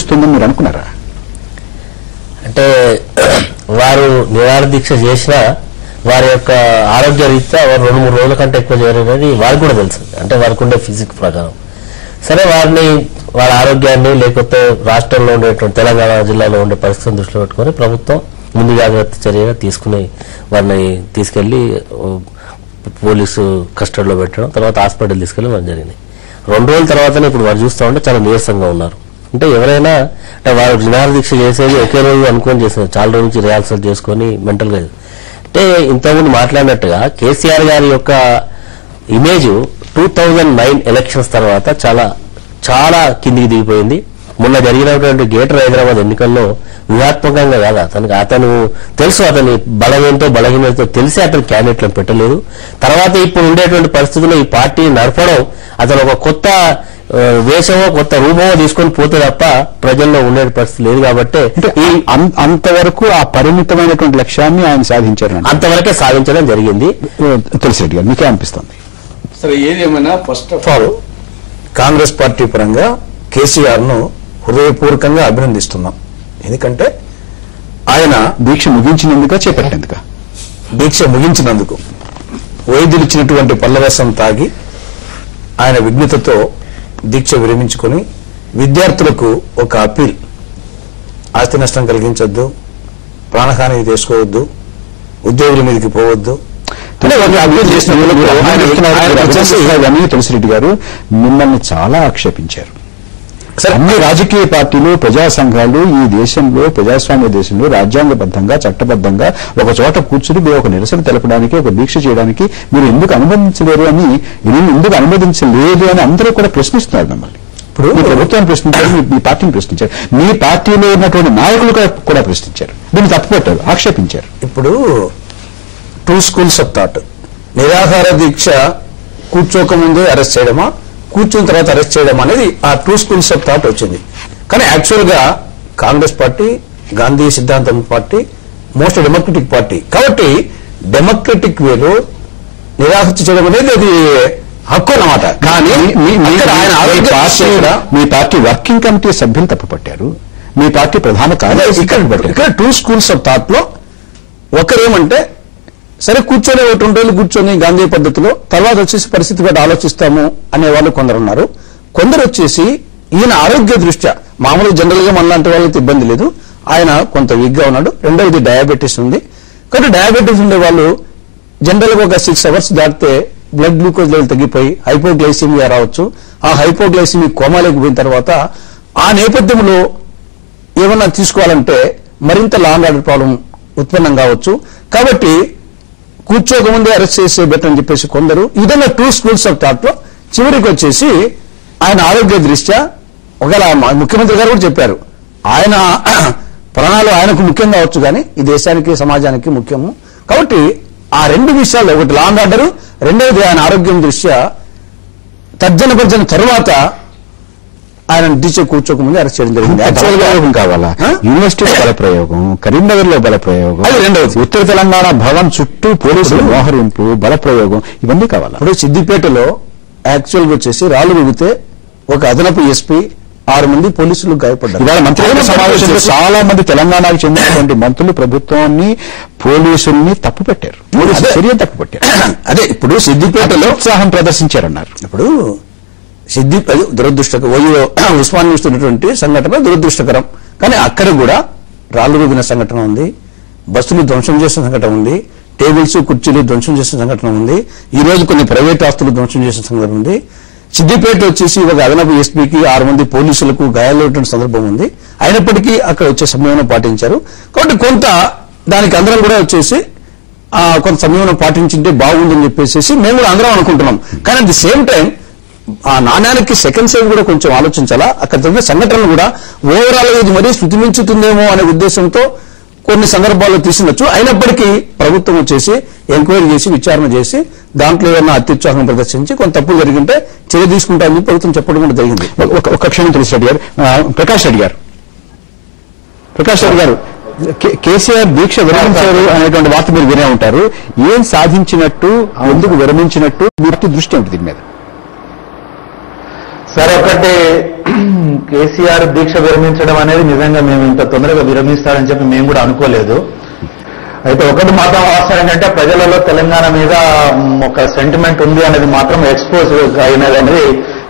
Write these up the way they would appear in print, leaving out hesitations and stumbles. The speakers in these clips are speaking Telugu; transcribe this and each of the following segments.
ఉంచుతుందని మీరు అనుకున్నారా? అంటే వారు నిరాహార దీక్ష చేసినా వారి యొక్క ఆరోగ్య రీత్యా వారు 2-3 రోజుల కంటే ఎక్కువ చేయరనేది వారికి కూడా తెలుసు. అంటే వారికి ఉండే ఫిజిక్స్ ప్రకారం సరే వారిని వాళ్ళ ఆరోగ్యాన్ని లేకపోతే రాష్ట్రంలో ఉండేటువంటి తెలంగాణ జిల్లాలో ఉండే పరిస్థితిని దృష్టిలో పెట్టుకొని ప్రభుత్వం ముందు జాగ్రత్త చర్యగా తీసుకుని వారిని తీసుకెళ్లి పోలీసు కస్టడీలో పెట్టడం, తర్వాత హాస్పిటల్ తీసుకెళ్లి వారు జరిగింది. 2 రోజుల తర్వాతనే ఇప్పుడు వారు చూస్తూ ఉంటే చాలా నీరసంగా ఉన్నారు. అంటే ఎవరైనా అంటే వారు నిరాహార దీక్ష చేసేది ఒకే రోజు అనుకొని చేస్తున్నారు, చాలా రోజు నుంచి రిహార్సల్ చేసుకొని మెంటల్ గా. అంటే ఇంతకుముందు మాట్లాడినట్టుగా కేసీఆర్ గారి యొక్క ఇమేజ్ 2009 ఎలక్షన్స్ తర్వాత చాలా చాలా కిందికి దిగిపోయింది. మొన్న జరిగినటువంటి గ్రేటర్ హైదరాబాద్ ఎన్నికల్లో వ్యూహాత్మకంగా కాదా అతను తెలుసు, అతని బలమేంతో బలహీనతో తెలిసి అతను క్యాండిడేట్లను పెట్టలేదు. తర్వాత ఇప్పుడు ఉండేటువంటి పరిస్థితుల్లో ఈ పార్టీని నడపడం అతను ఒక కొత్త వేషమో కొత్త రూపమో తీసుకొని పోతే తప్ప ప్రజల్లో ఉండే పరిస్థితి లేదు. కాబట్టి అంతవరకు ఆ పరిమితమైనటువంటి లక్ష్యాన్ని ఆయన సాధించారు, అంతవరకే సాధించడం జరిగింది. తులసిరెడ్డి గారు మీకే అనిపిస్తుంది? సరే, ఏదేమైనా first of all Congress party పరంగా కేసీఆర్ ను హృదయపూర్వకంగా అభినందిస్తున్నాం. ఎందుకంటే ఆయన దీక్ష ముగించినందుక చేపట్టేందుక? దీక్ష ముగించినందుకు వైద్యులు ఇచ్చినటువంటి పల్లరసం తాగి ఆయన విఘ్నతతో దీక్ష విరమించుకొని విద్యార్థులకు ఒక అప్పీల్, ఆస్తి నష్టం కలిగించొద్దు, ప్రాణహాని చేసుకోవద్దు, ఉద్యోగుల మీదకి పోవద్దు. తులసిరెడ్డి గారు మిమ్మల్ని చాలా ఆక్షేపించారు. అన్ని రాజకీయ పార్టీలు, ప్రజా సంఘాలు ఈ దేశంలో, ప్రజాస్వామ్య దేశంలో రాజ్యాంగబద్ధంగా చట్టబద్ధంగా ఒక చోట కూర్చుని మీరు ఒక నిరసన తెలపడానికి, ఒక దీక్ష చేయడానికి మీరు ఎందుకు అనుమతించలేరు అని, ఎందుకు అనుమతించలేదు అని అందరూ కూడా ప్రశ్నిస్తున్నారు మిమ్మల్ని. ఇప్పుడు మీ ప్రభుత్వాన్ని ప్రశ్నించారు, మీ పార్టీని ప్రశ్నించారు, మీ పార్టీలో ఉన్నటువంటి నాయకులు కూడా ప్రశ్నించారు, దీన్ని తప్పుపట్టారు, ఆక్షేపించారు. ఇప్పుడు 2 schools of thought. నిరాహార దీక్ష కూర్చోకముందే అరెస్ట్ చేయడమా, కూర్చున్న తర్వాత అరెస్ట్ చేయడం అనేది ఆ 2 schools of thought వచ్చింది. కానీ యాక్చువల్ గా కాంగ్రెస్ పార్టీ, గాంధీ సిద్ధాంతం పార్టీ మోస్ట్ డెమోక్రటిక్ పార్టీ. కాబట్టి డెమోక్రటిక్ వేలో నిరాహత్య చేయడం అనేది అది హక్కు అన్నమాట. కానీ మీ పార్టీ వర్కింగ్ కమిటీ సభ్యులు తప్పుపట్టారు, మీ పార్టీ ప్రధాన కార్యదర్శి ఇక్కడ 2 schools of thought లో ఒకరేమంటే సరే కూర్చొని 2 రోజులు కూర్చొని గాంధీ పద్ధతిలో తర్వాత వచ్చేసి పరిస్థితి బట్టి ఆలోచిస్తాము అనేవాళ్ళు కొందరు ఉన్నారు. కొందరు వచ్చేసి ఈయన ఆరోగ్య దృష్ట్యా, మామూలు జనరల్ గా మనలాంటి వాళ్ళకి ఇబ్బంది లేదు, ఆయన కొంత వీక్ గా ఉన్నాడు, రెండవది డయాబెటీస్ ఉంది. కాబట్టి డయాబెటీస్ ఉండే వాళ్ళు జనరల్ గా ఒక 6 hours దాటితే బ్లడ్ గ్లూకోజ్ లెవెల్ తగ్గిపోయి హైపోగ్లైసిమియా రావచ్చు. ఆ హైపోగ్లైసిమి కోమాలోకి పోయిన తర్వాత ఆ నేపథ్యంలో ఏమన్నా తీసుకోవాలంటే మరింత లాంగ్ ఆర్డర్ ప్రాబ్లం ఉత్పన్నం కావచ్చు. కాబట్టి కూర్చోకముందే అరెస్ట్ చేసే బెటర్ అని చెప్పేసి కొందరు, ఈ విధంగా 2 schools of thought లో చివరికి వచ్చేసి ఆయన ఆరోగ్య దృష్ట్యా, ఒకవేళ ముఖ్యమంత్రి గారు కూడా చెప్పారు, ఆయన ప్రాణాలు ఆయనకు ముఖ్యం కావచ్చు కానీ ఈ దేశానికి సమాజానికి ముఖ్యము. కాబట్టి ఆ 2 విషయాలు, ఒకటి లాంగ్ ఆర్డర్, రెండవది ఆయన ఆరోగ్యం దృష్ట్యా తర్జన భర్జన తరువాత ఆయన దీక్ష కూర్చోకముందే అరెస్ట్ చేయడం జరిగింది. బలప్రయోగం కావాలా? యూనివర్సిటీ బలప్రయోగం, కరీంనగర్ లో బలప్రయోగం, అది రెండవది. ఉత్తర తెలంగాణ భవన్ చుట్టూ పోలీసులు మోహరింపు, బలప్రయోగం, ఇవన్నీ కావాలా? ఇప్పుడు సిద్దిపేటలో యాక్చువల్ గా వచ్చేసి రాళ్లు రుగితే ఒక అదనపు ఎస్పీ 6 మంది పోలీసులు గాయపడ్డారు. ఇవాళ మంత్రుల సమావేశంలో చాలా మంది తెలంగాణకు చెందినటువంటి మంత్రులు ప్రభుత్వాన్ని, పోలీసుల్ని తప్పుపెట్టారు, పోలీసు చర్య తప్పుపెట్టారు. అదే ఇప్పుడు సిద్దిపేటలో ఉత్సాహం ప్రదర్శించారన్నారు. ఇప్పుడు దురదృష్టకరం, ఉస్మాన్ చూస్తున్నటువంటి సంఘటన దురదృష్టకరం. కానీ అక్కడ కూడా రాళ్లు రుగిన సంఘటన ఉంది, బస్సులు ధ్వంసం చేసిన సంఘటన ఉంది, టేబుల్స్ కుర్చీలు ధ్వంసం చేసిన సంఘటన ఉంది, ఈ రోజు కొన్ని ప్రైవేట్ ఆస్తులు ధ్వంసం చేసిన సంఘటన ఉంది. సిద్దిపేట వచ్చేసి ఒక అదనపు ఎస్పీకి 6 మంది పోలీసులకు గాయాలైనటువంటి సందర్భం ఉంది. అయినప్పటికీ అక్కడ వచ్చే సంయమనం పాటించారు. కాబట్టి కొంత దానికి అందరం కూడా వచ్చేసి కొంత సంయమనం పాటించింటే బాగుందని చెప్పేసి మేము కూడా అందరం అనుకుంటున్నాం. కానీ అట్ ది సేమ్ టైం ఆ నాణ్యానికి సెకండ్ సైడ్ కూడా కొంచెం ఆలోచించాలా. అక్కడ జరిగిన సంఘటనలు కూడా ఓవరాల్ ఇది మరీ శృతిమించుతుందేమో అనే ఉద్దేశంతో కొన్ని సందర్భాల్లో తీసినచ్చు. అయినప్పటికీ ప్రభుత్వం వచ్చేసి ఎంక్వైరీ చేసి విచారణ చేసి దాంట్లో ఏమన్నా అత్యుత్సాహం ప్రదర్శించి కొంత తప్పులు జరిగింటే చర్య తీసుకుంటామని ప్రభుత్వం చెప్పడం కూడా జరిగింది. ఒక క్షణం తులసిరెడ్డి గారు, ప్రకాష్ రెడ్డి గారు, కేసీఆర్ దీక్ష విరమించారు అనేటువంటి వార్త మీరు వినే ఉంటారు. ఏం సాధించినట్టు, ఎందుకు విరమించినట్టు, మీ దృష్టి ఉంటుంది దీని మీద? సరే, ఒకటి కేసీఆర్ దీక్ష విరమించడం అనేది నిజంగా మేము ఇంత తొందరగా విరమిస్తారని చెప్పి మేము కూడా అనుకోలేదు. అయితే ఒకటి మాత్రం వాస్తవం ఏంటంటే ప్రజలలో తెలంగాణ మీద ఒక సెంటిమెంట్ ఉంది అనేది మాత్రం ఎక్స్పోజ్ అయినది అనేది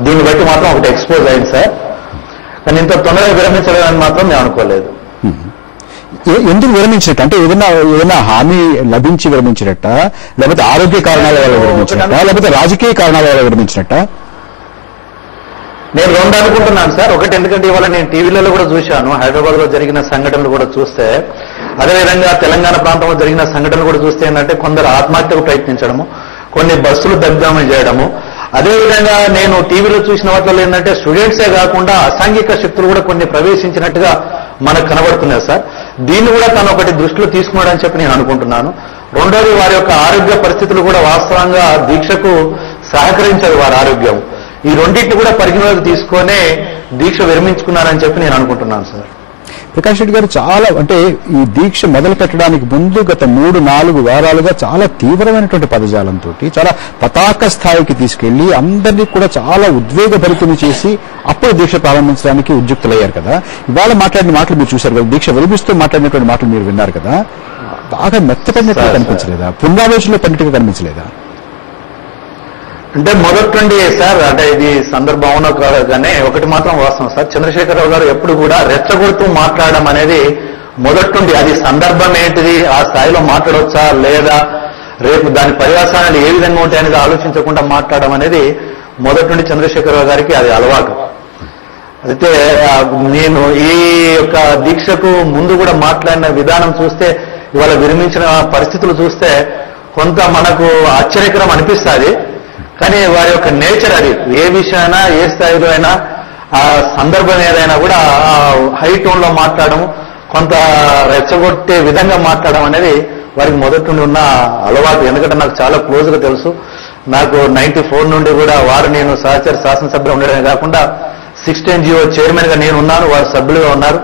దీన్ని బట్టి మాత్రం ఒకటి ఎక్స్పోజ్ అయింది సార్. కానీ ఇంత తొందరగా విరమించడం అని మాత్రం మేము అనుకోలేదు. ఎందుకు విరమించినట్టు అంటే ఏదైనా హామీ లభించి విరమించినట్ట, లేకపోతే ఆరోగ్య కారణాల వల్ల విరమించినట్ట, లేకపోతే రాజకీయ కారణాల వల్ల విరమించినట్ట? నేను రెండు అనుకుంటున్నాను సార్. ఒకటి, ఎందుకంటే ఇవాళ నేను టీవీలలో కూడా చూశాను, హైదరాబాద్ లో జరిగిన సంఘటనలు కూడా చూస్తే, అదేవిధంగా తెలంగాణ ప్రాంతంలో జరిగిన సంఘటనలు కూడా చూస్తే ఏంటంటే కొందరు ఆత్మహత్యకు ప్రయత్నించడము, కొన్ని బస్సులు దగ్ధం చేయడము, అదేవిధంగా నేను టీవీలో చూసిన వాటిలో ఏంటంటే స్టూడెంట్సే కాకుండా అసాంఘిక శక్తులు కూడా కొన్ని ప్రవేశించినట్టుగా మనకు కనబడుతున్నాయి సార్. దీన్ని కూడా తను ఒకటి దృష్టిలో తీసుకున్నాడని చెప్పి నేను అనుకుంటున్నాను. రెండోది, వారి యొక్క ఆరోగ్య పరిస్థితులు కూడా వాస్తవంగా దీక్షకు సహకరించదు వారి ఆరోగ్యం. ఈ రెండింటిని కూడా పరిగణలోకి తీసుకొనే దీక్ష విరమించుకున్నారని చెప్పి నేను అనుకుంటున్నాను సార్. ప్రకాష్ రెడ్డి గారు, చాలా అంటే ఈ దీక్ష మొదలు పెట్టడానికి ముందు గత 3-4 వారాలుగా చాలా తీవ్రమైనటువంటి పదజాలంతో చాలా పతాక స్థాయికి తీసుకెళ్లి అందరినీ కూడా చాలా ఉద్వేగభరితులు చేసి అప్పుడు దీక్ష ప్రారంభించడానికి ఉద్యుక్తులయ్యారు కదా. ఇవాళ మాట్లాడిన మాటలు మీరు చూశారు కదా, దీక్ష విరమిస్తూ మాట్లాడినటువంటి మాటలు మీరు విన్నారు కదా, బాగా మెత్తపడినట్టుగా కనిపించలేదా? పునరాలోచనలో పడినట్టుగా కనిపించలేదా? అంటే మొదటి నుండి సార్, అంటే ఇది సందర్భంలో కాగానే ఒకటి మాత్రం వాస్తవం సార్, చంద్రశేఖరరావు గారు ఎప్పుడు కూడా రెచ్చగొడుతూ మాట్లాడడం అనేది మొదటి నుండి, అది సందర్భం ఏంటిది, ఆ స్థాయిలో మాట్లాడవచ్చా లేదా, రేపు దాని పర్యాసానాలు ఏ విధంగా ఉంటాయి అనేది ఆలోచించకుండా మాట్లాడడం అనేది మొదటి నుండి చంద్రశేఖరరావు గారికి అది అలవాటు. అయితే నేను ఈ యొక్క దీక్షకు ముందు కూడా మాట్లాడిన విధానం చూస్తే, ఇవాళ విరమించిన పరిస్థితులు చూస్తే కొంత మనకు ఆశ్చర్యకరం అనిపిస్తుంది. కానీ వారి యొక్క నేచర్ అది, ఏ విషయమైనా ఏ స్థాయిలో అయినా ఆ సందర్భం ఏదైనా కూడా హై టోన్ లో మాట్లాడడం, కొంత రెచ్చగొట్టే విధంగా మాట్లాడడం అనేది వారికి మొదటి నుండి ఉన్న అలవాటు. ఎందుకంటే నాకు చాలా క్లోజ్ గా తెలుసు. నాకు 94 నుండి కూడా వారు, నేను సహచర శాసనసభ్యులు ఉండడమే కాకుండా 16 GO చైర్మన్ గా నేను ఉన్నాను, వారు సభ్యులుగా ఉన్నారు.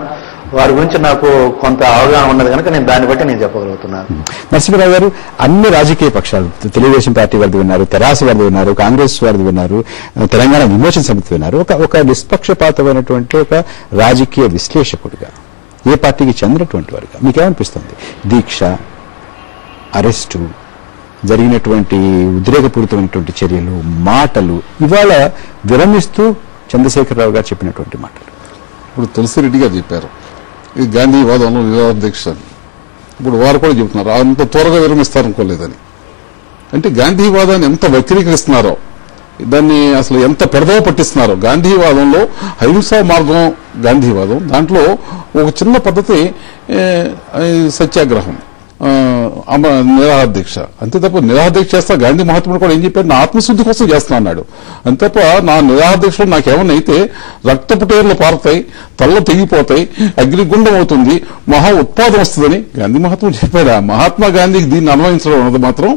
వారి గురించి నాకు కొంత అవగాహన ఉన్నది కనుక నేను దాన్ని బట్టి నేను చెప్పగలుగుతున్నాను. నరసింహరావు గారు, అన్ని రాజకీయ పక్షాలు, తెలుగుదేశం పార్టీ వారిది విన్నారు, తెరాస వారిది విన్నారు, కాంగ్రెస్ వారిది విన్నారు, తెలంగాణ విమోచన సమితి విన్నారు. ఒక నిష్పక్షపాతమైనటువంటి ఒక రాజకీయ విశ్లేషకుడిగా, ఏ పార్టీకి చెందినటువంటి వారుగా మీకేమనిపిస్తుంది? దీక్ష, అరెస్టు, జరిగినటువంటి ఉద్రేకపూరితమైనటువంటి చర్యలు, మాటలు, ఇవాళ విరమిస్తూ చంద్రశేఖరరావు గారు చెప్పినటువంటి మాటలు. ఇప్పుడు తులసిరెడ్డి గారు చెప్పారు ఇది గాంధీవాదంలో నిరాదీక్ష అని. ఇప్పుడు వారు కూడా చెబుతున్నారు అంత త్వరగా విరమిస్తారనుకోలేదని. అంటే గాంధీవాదాన్ని ఎంత వక్రీకరిస్తున్నారో, దాన్ని అసలు ఎంత పెడదవ పట్టిస్తున్నారో. గాంధీవాదంలో అహింసా మార్గం గాంధీవాదం, దాంట్లో ఒక చిన్న పద్ధతి సత్యాగ్రహం, నిరాహార దీక్ష. అంతే తప్ప నిరాహార దీక్ష చేస్తా, గాంధీ మహాత్ముడు కూడా ఏం చెప్పాడు, నా ఆత్మశుద్ధి కోసం చేస్తున్నా అన్నాడు. అంతే తప్ప నా నిరాహార దీక్షలో నాకేమన్నా అయితే రక్తపు టేర్లు పారుతాయి, తల్ల తెగిపోతాయి, అగ్నిగుండం అవుతుంది, మహా ఉత్పాదం వస్తుందని గాంధీ మహాత్ముడు చెప్పాడు. మహాత్మా గాంధీకి దీన్ని అన్వయించడం అన్నది మాత్రం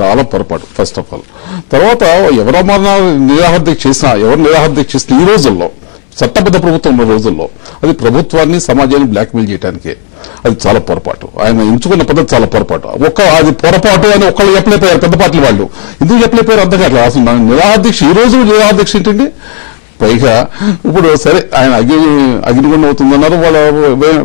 చాలా పొరపాటు ఫస్ట్ ఆఫ్ ఆల్. తర్వాత ఎవరన్నా నిరాహార దీక్ష చేసినా, ఎవరు నిరాహార దీక్ష చేసిన ఈ రోజుల్లో, చట్టబద్ధ ప్రభుత్వం ఉన్న రోజుల్లో, అది ప్రభుత్వాన్ని సమాజాన్ని బ్లాక్మెయిల్ చేయడానికే. అది చాలా పొరపాటు. ఆయన ఎంచుకున్న పద్ధతి చాలా పొరపాటు. అది పొరపాటు అని ఒకళ్ళు చెప్పలేకపోయారు పెద్ద పార్టీల వాళ్ళు. ఎందుకు చెప్పలేకపోయారు అర్థం కావట్లేదు. అసలు నిరాహార దీక్ష, ఈ రోజు నిరాహార దీక్ష ఏంటండి? పైగా ఇప్పుడు సరే ఆయన అగ్నిగుండం అవుతుందన్నారు, వాళ్ళ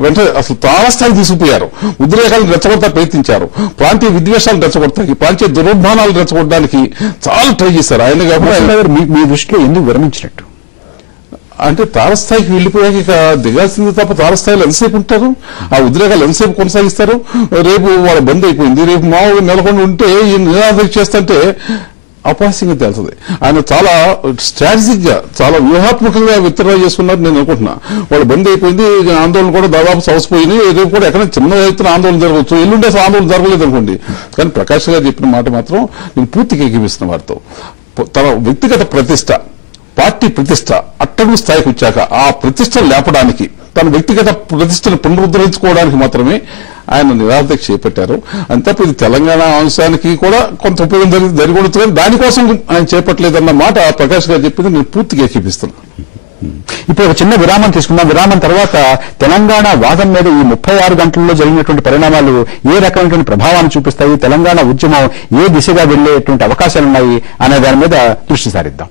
వెంటనే అసలు తారస్థాయి తీసుకుపోయారు. ఉద్రేకాలను రెచ్చగొడతా ప్రయత్నించారు, ప్రాంతీయ విద్వేషాలు రెచ్చగొడతానికి, ప్రాంతీయ దుర్భానాలు రెచ్చగొట్టడానికి చాలా ట్రై చేశారు. ఆయన కాబట్టి మీ దృష్టిలో ఎందుకు విరమించినట్టు? అంటే తారస్థాయికి వెళ్ళిపోయాక ఇక దిగాల్సింది తప్ప తారస్థాయిలో ఎంతసేపు ఉంటారు? ఆ ఉద్రేకాలు ఎంతసేపు కొనసాగిస్తారు? రేపు వాళ్ళ బంద్ అయిపోయింది, రేపు మామూలుగా నెలకొని ఉంటే ఈ నిరాదరణ చేస్తుంటే అపహాస్యంగా తెలుస్తుంది. ఆయన చాలా స్ట్రాటజిక్ గా, చాలా వ్యూహాత్మకంగా విత్డ్రా చేసుకున్నారు నేను అనుకుంటున్నా. వాళ్ళు బంద్ అయిపోయింది, ఆందోళన కూడా దాదాపు సవసిపోయినాయి. రేపు కూడా ఎక్కడ చిన్న ఎత్తున ఆందోళన జరగవచ్చు, ఎల్లుండే ఆందోళన జరగలేదు అనుకోండి. కానీ ప్రకాష్ గారు చెప్పిన మాట మాత్రం నేను పూర్తిగా ఏకీపిస్తున్న వారితో. తన వ్యక్తిగత ప్రతిష్ట, పార్టీ ప్రతిష్ట అట్టడుగు స్థాయికి వచ్చాక ఆ ప్రతిష్టను లేపడానికి, తన వ్యక్తిగత ప్రతిష్టను పునరుద్ధరించుకోవడానికి మాత్రమే ఆయన నిరాదీక్ష చేపట్టారు. అంతే ఇది తెలంగాణ అంశానికి కూడా కొంత ఉపయోగం జరగవచ్చు, దానికోసం ఆయన చేపట్టలేదన్న మాట ప్రకాష్ గారు చెప్పింది నేను పూర్తిగా ఏకీపిస్తున్నాను. ఇప్పుడు ఒక చిన్న విరామం తీసుకుందాం. విరామం తర్వాత తెలంగాణ వాదం మీద ఈ 36 గంటల్లో జరిగినటువంటి పరిణామాలు ఏ రకమైనటువంటి ప్రభావాన్ని చూపిస్తాయి, తెలంగాణ ఉద్యమం ఏ దిశగా వెళ్లేటువంటి అవకాశాలున్నాయి అనే దాని మీద దృష్టి సారిద్దాం.